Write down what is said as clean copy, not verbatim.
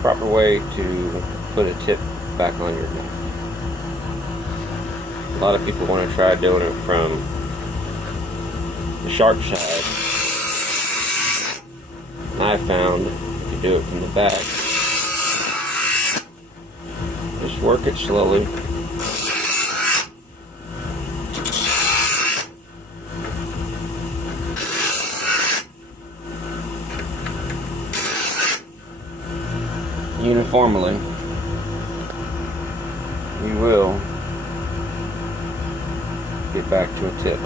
proper way to put a tip back on your knife. A lot of people want to try doing it from the sharp side. I found if you do it from the back, just work it slowly. Uniformly, you will get back to a tip.